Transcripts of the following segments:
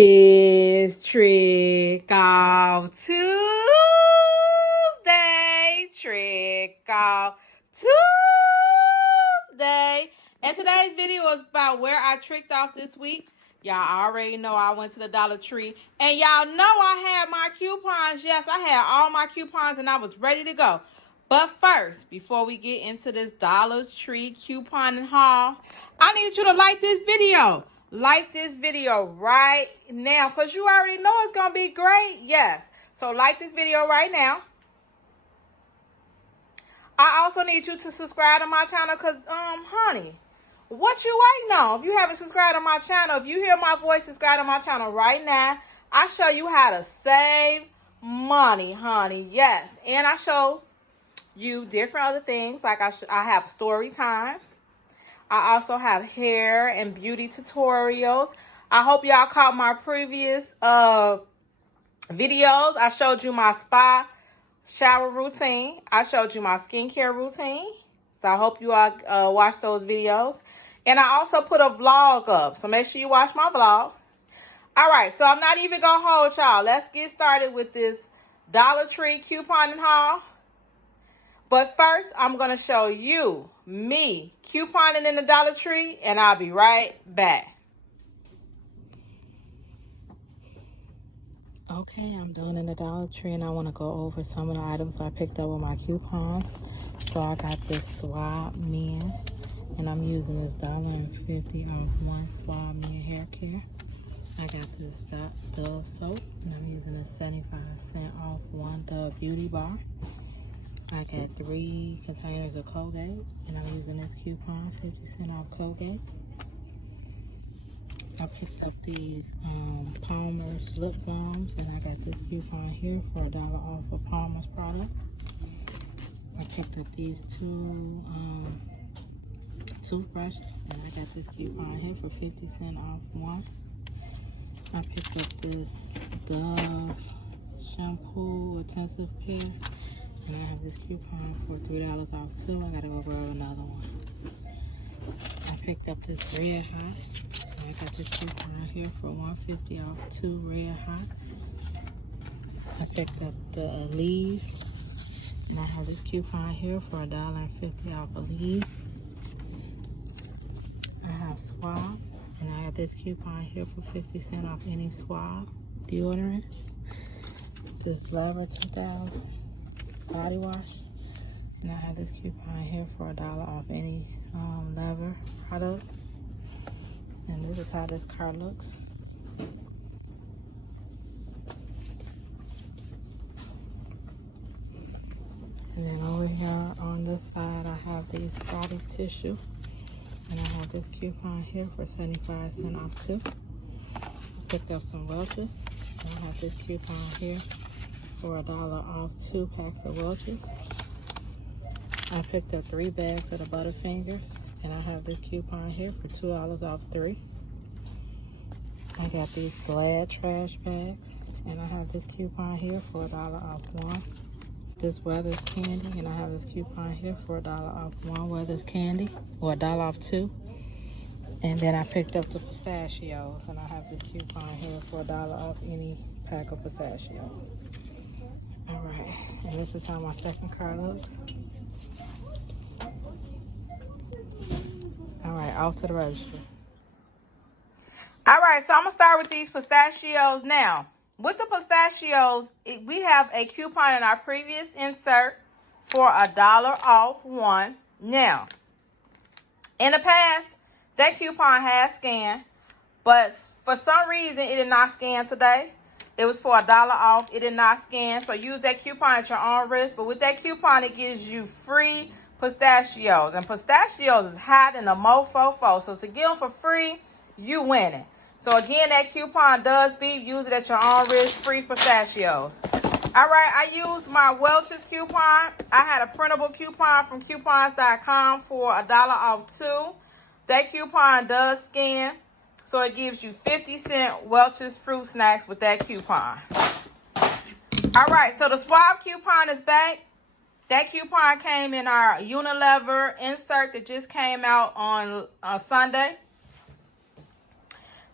It's Trick Off Tuesday. Trick Off Tuesday. And today's video is about where I tricked off this week. Y'all already know I went to the Dollar Tree. And y'all know I had my coupons. Yes, I had all my coupons and I was ready to go. But first, before we get into this Dollar Tree coupon haul, I need you to like this video. Like this video right now because you already know it's going to be great. Yes. So like this video right now. I also need you to subscribe to my channel because, honey, what you waiting on? If you haven't subscribed to my channel, if you hear my voice, subscribe to my channel right now. I show you how to save money, honey. Yes. And I show you different other things. Like I have story time. I also have hair and beauty tutorials. I hope y'all caught my previous videos. I showed you my spa shower routine. I showed you my skincare routine. So I hope you all watch those videos. And I also put a vlog up. So make sure you watch my vlog. All right. So I'm not even going to hold y'all. Let's get started with this Dollar Tree coupon haul. But first, I'm going to show you me couponing in the Dollar Tree, and I'll be right back. Okay, I'm done in the Dollar Tree, and I want to go over some of the items I picked up with my coupons. So I got this Swab Men, and I'm using this $1.50 off one Swab Men hair care. I got this Dove soap, and I'm using a 75-cent off one Dove Beauty bar. I got 3 containers of Colgate, and I'm using this coupon, 50% off Colgate. I picked up these Palmer's lip balms, and I got this coupon here for $1 off a Palmer's product. I picked up these 2 toothbrushes, and I got this coupon here for 50% off one. I picked up this Dove shampoo intensive care. And I have this coupon for $3 off 2. I gotta go grab another one. I picked up this Red Hot. And I got this coupon here for $1.50 off 2 Red Hot. I picked up the Aleve. And I have this coupon here for $1.50 off Aleve. I have Swab. And I have this coupon here for 50% off any Swab deodorant. This Lever 2000. Body wash, and I have this coupon here for $1 off any lever product. And this is how this card looks. And then over here on this side, I have these body tissue, and I have this coupon here for 75 cents off 2. I picked up some Welch's, and I have this coupon here for $1 off 2 packs of Welch's. I picked up 3 bags of the Butterfingers, and I have this coupon here for $2 off 3. I got these Glad trash bags, and I have this coupon here for $1 off 1. This Weathers candy, and I have this coupon here for $1 off 1 Weathers candy, or $1 off 2. And then I picked up the pistachios, and I have this coupon here for $1 off any pack of pistachios. All right, and this is how my second card looks. All right, off to the register. All right, so I'm gonna start with these pistachios now. With the pistachios, we have a coupon in our previous insert for $1 off 1. Now, in the past, that coupon has scanned, but for some reason, it did not scan today. It was for $1 off. It did not scan. So use that coupon at your own risk. But with that coupon, it gives you free pistachios. And pistachios is hot in a mofo. So to get them for free, you winning. So again, that coupon does beep. Use it at your own risk. Free pistachios. All right. I used my Welch's coupon. I had a printable coupon from coupons.com for $1 off 2. That coupon does scan. So it gives you 50-cent Welch's fruit snacks with that coupon. All right, so the Swab coupon is back. That coupon came in our Unilever insert that just came out on Sunday.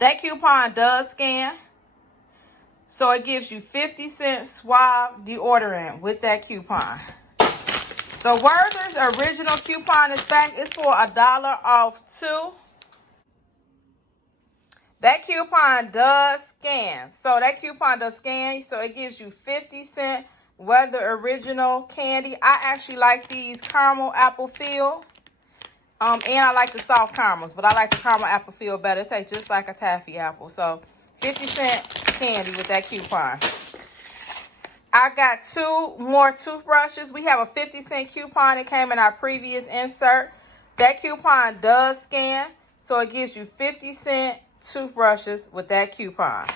That coupon does scan. So it gives you 50-cent swab deodorant with that coupon. The Werther's original coupon is back. It's for $1 off 2. That coupon does scan. So that coupon does scan. So it gives you 50-cent Werther original candy. I actually like these caramel apple feel. And I like the soft caramels, but I like the caramel apple feel better. It tastes just like a taffy apple. So 50-cent candy with that coupon. I got 2 more toothbrushes. We have a 50-cent coupon. It came in our previous insert. That coupon does scan. So it gives you 50-cent toothbrushes with that coupon.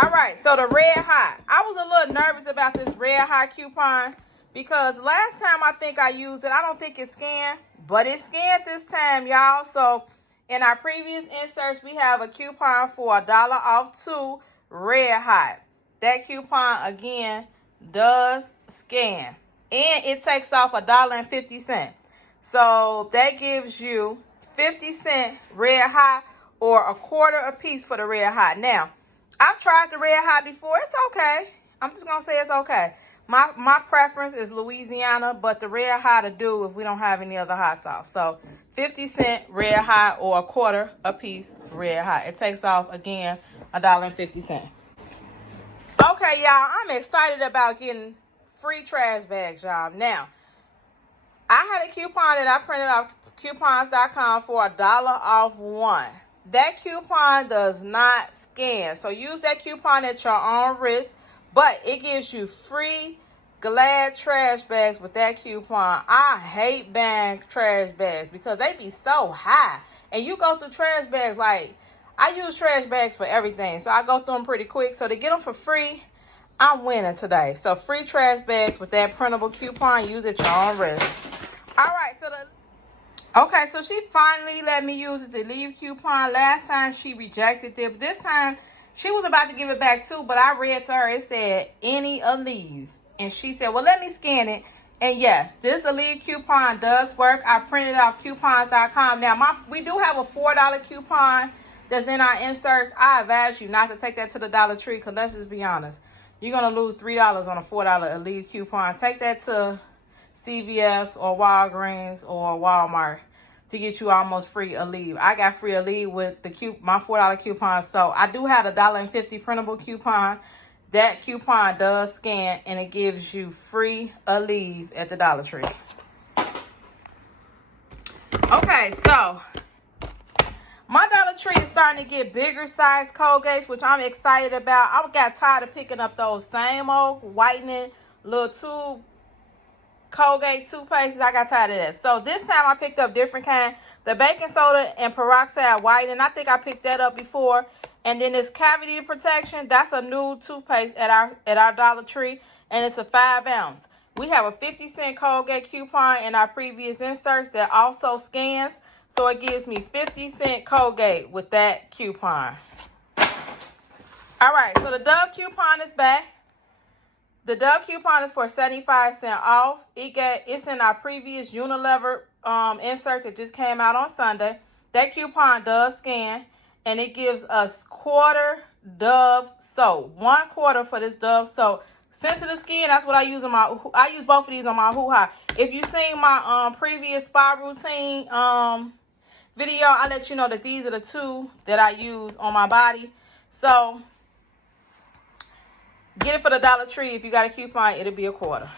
All right, so the Red Hot. I was a little nervous about this Red Hot coupon because last time I think I used it, I don't think it scanned, but it scanned this time, y'all. So in our previous inserts, we have a coupon for $1 off 2 Red Hot. That coupon, again, does scan. And it takes off $1.50. So that gives you 50-cent Red Hot or a quarter a piece for the Red Hot. Now, I've tried the Red Hot before. It's okay. I'm just going to say it's okay. My preference is Louisiana, but the Red Hot will do if we don't have any other hot sauce. So 50-cent Red Hot or a quarter a piece Red Hot. It takes off, again, $1.50. Okay, y'all, I'm excited about getting free trash bags, y'all. Now, I had a coupon that I printed off coupons.com for $1 off 1. That coupon does not scan. So use that coupon at your own risk, but it gives you free Glad trash bags with that coupon. I hate buying trash bags because they be so high. And you go through trash bags like, I use trash bags for everything. So I go through them pretty quick. So to get them for free, I'm winning today. So free trash bags with that printable coupon. Use it at your own risk. All right, okay, so she finally let me use the leave coupon. Last time she rejected it, but this time she was about to give it back too, but I read to her, it said any leave. And she said, well, let me scan it. And yes, this leave coupon does work. I printed out coupons.com. Now, we do have a $4 coupon that's in our inserts. I advise you not to take that to the Dollar Tree because let's just be honest. You're going to lose $3 on a $4 leave coupon. Take that to CVS or Walgreens or Walmart to get you almost free leave. I got free leave with my $4 coupon. So I do have a $1.50 printable coupon. That coupon does scan and it gives you free leave at the Dollar Tree. Okay, so my Dollar Tree is starting to get bigger size Colgates, which I'm excited about. I got tired of picking up those same old whitening little tube Colgate toothpastes. I got tired of that. So this time I picked up different kind. The baking soda and peroxide whitening. I think I picked that up before. And then this cavity protection. That's a new toothpaste at our Dollar Tree. And it's a 5 ounce. We have a 50-cent Colgate coupon in our previous inserts that also scans. So it gives me 50-cent Colgate with that coupon. All right. So the Dove coupon is back. The Dove coupon is for 75% off. It's in our previous Unilever insert that just came out on Sunday. That coupon does scan, and it gives us quarter Dove soap. 1 quarter for this Dove soap. Sensitive skin, that's what I use I use both of these on my hoo-ha. If you've seen my previous spa routine video, I let you know that these are the 2 that I use on my body. So get it for the Dollar Tree. If you got a coupon, it'll be a quarter.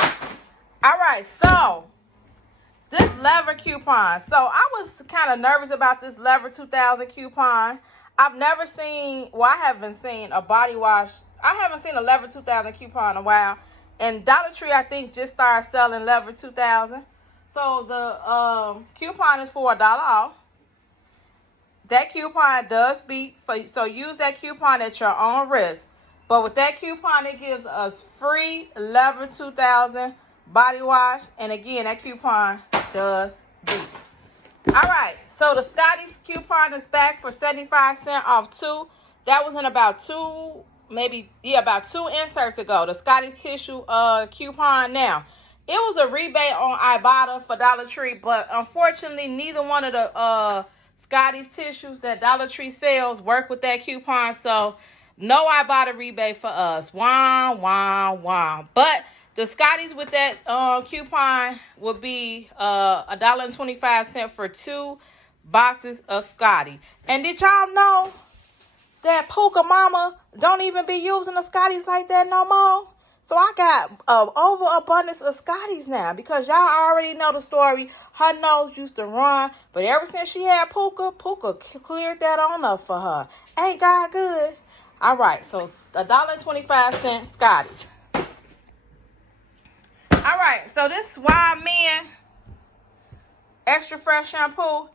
All right, so this lever coupon. So I was kind of nervous about this lever 2000 coupon. I've never seen, well, I haven't seen a body wash. I haven't seen a lever 2000 coupon in a while. And Dollar Tree, I think, just started selling lever 2000. So the coupon is for $1 off. That coupon does beat, so use that coupon at your own risk. But with that coupon, it gives us free Lever 2000 body wash. And again, that coupon does beat. All right. So the Scotty's coupon is back for 75% off 2. That was in about 2 inserts ago. The Scotty's tissue coupon. Now, it was a rebate on Ibotta for Dollar Tree. But unfortunately, neither one of the Scotty's tissues that Dollar Tree sells work with that coupon. So No, I bought a rebate for us. Wah, wah, wah. But the Scotties with that coupon will be $1.25 for 2 boxes of Scotty. And did y'all know that Puka Mama don't even be using the Scotties like that no more? So I got overabundance of Scotties now because y'all already know the story. Her nose used to run, but ever since she had Puka cleared that on up for her. Ain't God good? All right, so $1.25 Scotties. All right, so this Wild Men Extra Fresh Shampoo.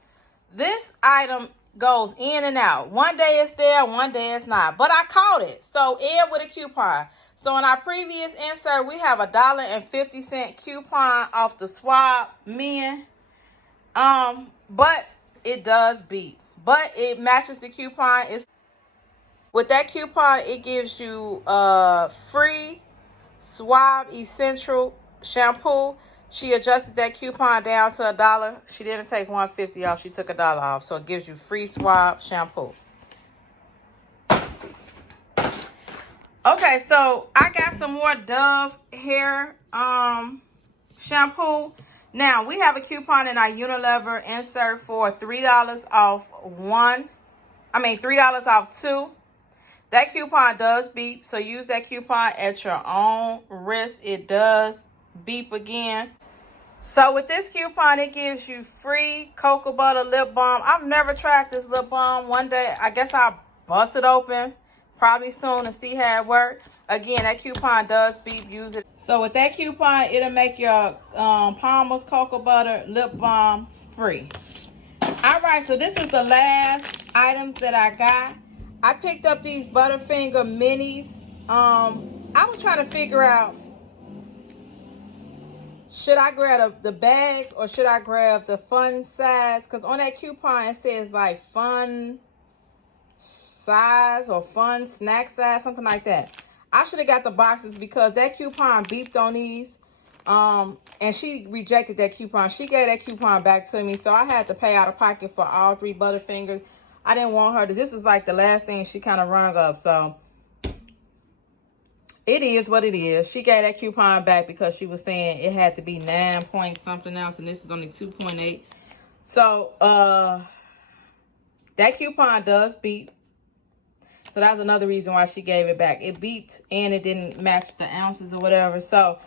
This item goes in and out. One day it's there, one day it's not. But I caught it. So in with a coupon. So in our previous insert, we have $1.50 coupon off the Swab Men. But it does beat. But it matches the coupon. With that coupon, it gives you free Swab Essential Shampoo. She adjusted that coupon down to $1. She didn't take $1.50 off. She took $1 off. So it gives you free Swab shampoo. Okay, so I got some more Dove hair shampoo. Now, we have a coupon in our Unilever insert for $3 off $3 off 2. That coupon does beep, so use that coupon at your own risk. It does beep again. So with this coupon, it gives you free cocoa butter lip balm. I've never tried this lip balm. One day, I guess I'll bust it open probably soon and see how it works. Again, that coupon does beep. Use it. So with that coupon, it'll make your Palmer's cocoa butter lip balm free. All right, so this is the last items that I got. I picked up these Butterfinger minis. I was trying to figure out, should I grab the bags or should I grab the fun size? Because on that coupon, it says like fun size or fun snack size, something like that. I should have got the boxes because that coupon beeped on these. And she rejected that coupon. She gave that coupon back to me. So I had to pay out of pocket for all 3 Butterfingers. I didn't want her to. This is like the last thing she kind of rung up. So it is what it is. She gave that coupon back because she was saying it had to be 9 point something else. And this is only 2.8. So that coupon does beep. So that's another reason why she gave it back. It beeped and it didn't match the ounces or whatever. So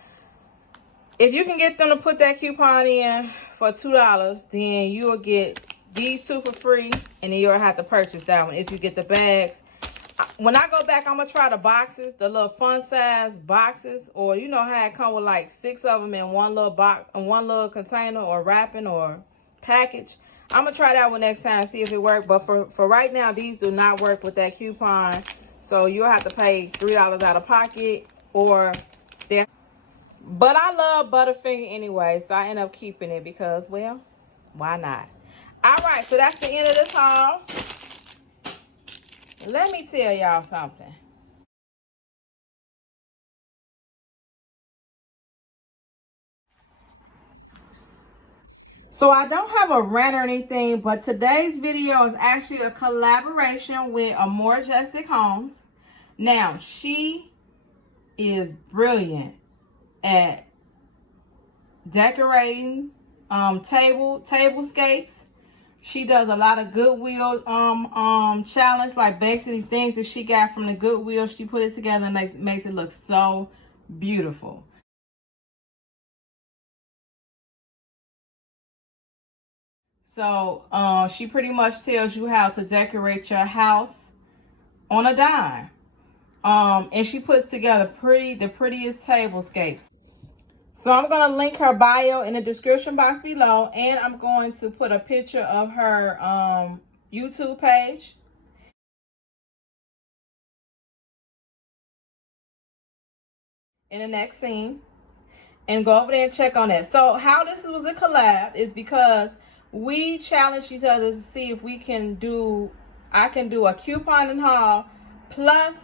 if you can get them to put that coupon in for $2, then you will get these 2 for free. And then you'll have to purchase that one if you get the bags. When I go back, I'm going to try the boxes, the little fun size boxes. Or you know how it come with like 6 of them in one little box, in one little container or wrapping or package. I'm going to try that one next time, see if it works. But for right now, these do not work with that coupon. So you'll have to pay $3 out of pocket or there. But I love Butterfinger anyway, so I end up keeping it because, well, why not? All right, so that's the end of this haul. Let me tell y'all something. So I don't have a rant or anything, but today's video is actually a collaboration with A More Majestic Homes. Now, she is brilliant at decorating tablescapes. She does a lot of Goodwill challenge, like basically things that she got from the Goodwill. She put it together and makes it look so beautiful. So she pretty much tells you how to decorate your house on a dime. And she puts together the prettiest tablescapes. So I'm going to link her bio in the description box below. And I'm going to put a picture of her YouTube page. In the next scene. And go over there and check on that. So how this was a collab is because we challenged each other to see if we can do, I can do a coupon and haul plus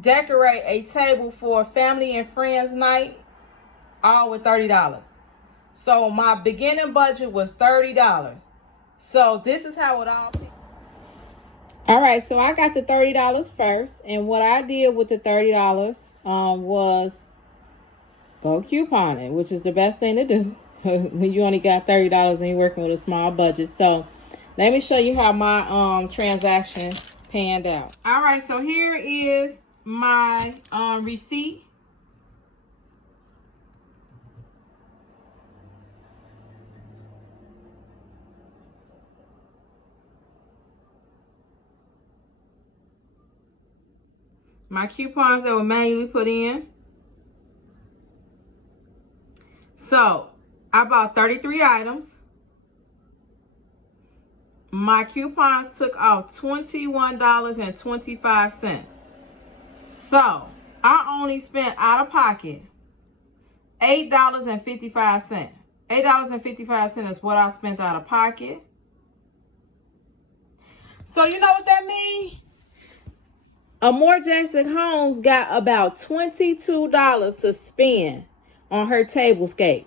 decorate a table for family and friends night, all with $30. So my beginning budget was $30. So this is how it all. All right, so I got the $30 first, and what I did with the $30 was go couponing, which is the best thing to do when you only got $30 and you're working with a small budget. So let me show you how my transaction panned out. All right, so here is my receipt. My coupons that were manually put in. So I bought 33 items. My coupons took off $21.25. So I only spent out of pocket $8.55. $8.55 is what I spent out of pocket. So you know what that means? Amore Jackson Holmes got about $22 to spend on her tablescape.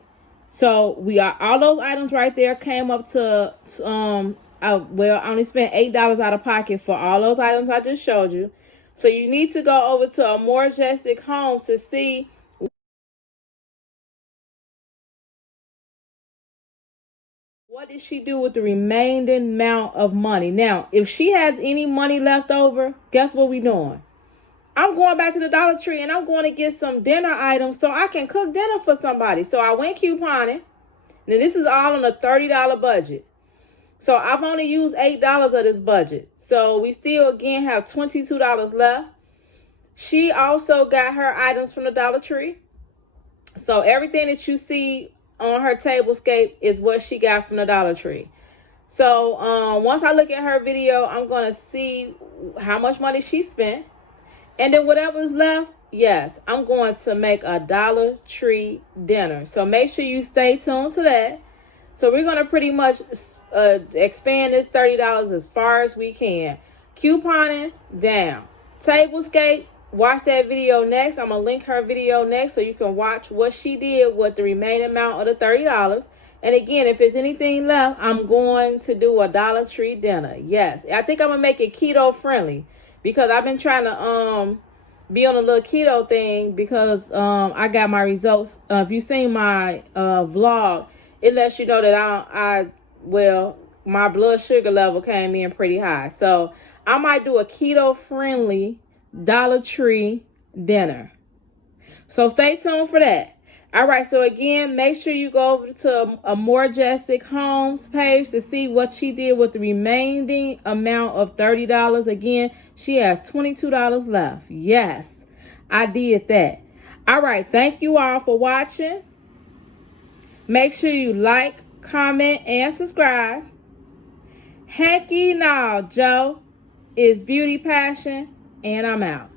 So we got all those items right there came up to well, I only spent $8 out of pocket for all those items I just showed you. So you need to go over to Amore Jackson Holmes to see what did she do with the remaining amount of money. Now, if she has any money left over, guess what we doing? I'm going back to the Dollar Tree and I'm going to get some dinner items so I can cook dinner for somebody. So I went couponing. Now, this is all on a $30 budget. So I've only used $8 of this budget. So we still, again, have $22 left. She also got her items from the Dollar Tree. So everything that you see on her tablescape is what she got from the Dollar Tree. So once I look at her video, I'm going to see how much money she spent. And then whatever's left, yes, I'm going to make a Dollar Tree dinner. So make sure you stay tuned to that. So we're going to pretty much expand this $30 as far as we can. Couponing down. Tablescape, watch that video next. I'm going to link her video next so you can watch what she did with the remaining amount of the $30. And again, if there's anything left, I'm going to do a Dollar Tree dinner. Yes, I think I'm going to make it keto friendly because I've been trying to be on a little keto thing because I got my results. If you've seen my vlog, it lets you know that well, my blood sugar level came in pretty high. So I might do a keto friendly Dollar Tree dinner. So stay tuned for that. All right, so again, make sure you go over to Amore Jackson Holmes page to see what she did with the remaining amount of $30. Again, she has $22 left. Yes, I did that. All right, thank you all for watching. Make sure you like, comment, and subscribe. Hecky now, Joe is Beauty Passion, and I'm out.